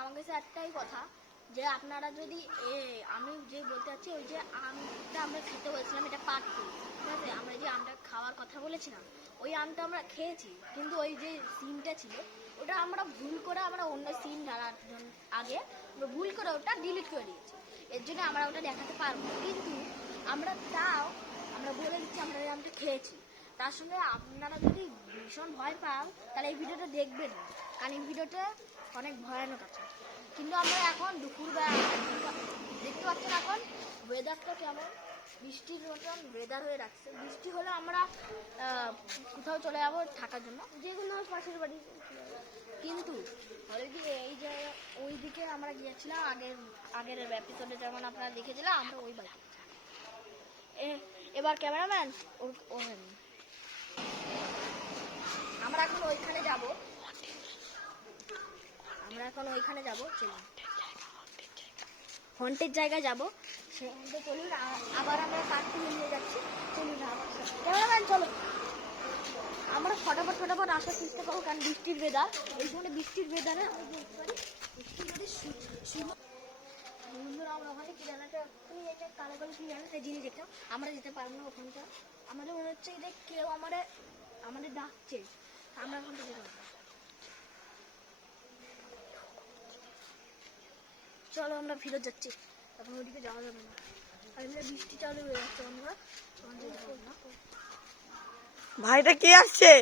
আমার কাছে একটাই কথা যে আপনারা যদি আমি যে বলতে চাচ্ছি ওই যে আমটা আমরা খেতে বলছিলাম, এটা পার্ট 2, ঠিক আছে? আমরা যে আমটা খাওয়ার কথা বলেছিলাম ওই আমটা আমরা খেয়েছি, কিন্তু ওই যে সিনটা ছিল ওটা আমরা ভুল করে আমরা অন্য সিন ঢালার আগে আমরা ভুল করে ওটা ডিলিট করে দিয়েছি। এর জন্য আমরা ওটা দেখাতে পারবো, কিন্তু আমরা বলে দিচ্ছি আমরা এই আমটা খেয়েছি। তার সঙ্গে আপনারা যদি ভীষণ ভয় পান তাহলে এই ভিডিওটা দেখবেন না, কারণ এই ভিডিওটা অনেক ভয়ানক আছে। কিন্তু আমরা এখন দুপুরবেলা দেখতে পাচ্ছেন এখন ওয়েদারটা কেমন, বৃষ্টির মতন ওয়েদার হয়ে রাখছে। বৃষ্টি হলে আমরা কোথাও চলে যাবো থাকার জন্য, যে কোনো পাশের বাড়ি। কিন্তু অলরেডি এই যে ওই দিকে আমরা গিয়েছিলাম আগের এপিসোডে যেমন আপনারা দেখেছিলাম, আমরা ওই বাড়ি। এবার ক্যামেরাম্যান আমরা এখন ওইখানে যাব, চলুন হন্টের জায়গায় যাব, সেখানে চলুন। আবার আমরা কাটতে নিয়ে যাচ্ছি, চলুন ক্যামেরাম্যান চলো। আমরা ফটাফট আসার চেষ্টা করবো, কারণ বৃষ্টির ওয়েদার, এই সময় বৃষ্টির ওয়েদারে আমরা বলতে পারি বৃষ্টি যদি বন্ধুরা আমরা ওখানে কালো একটা জিনিস দেখতাম, আমরা যেতে পারবো না ওখানটা। আমাদের মনে হচ্ছে যে কেউ আমাদের ডাকছে, আমরা ওখান থেকে যেতে পারবো। চলো আমরা ফিরে যাচ্ছি, এখন ওদিকে যাওয়া যাবে না, আর বৃষ্টি চালু হয়ে যাচ্ছে। আমরা ভাইটা কে আসছে?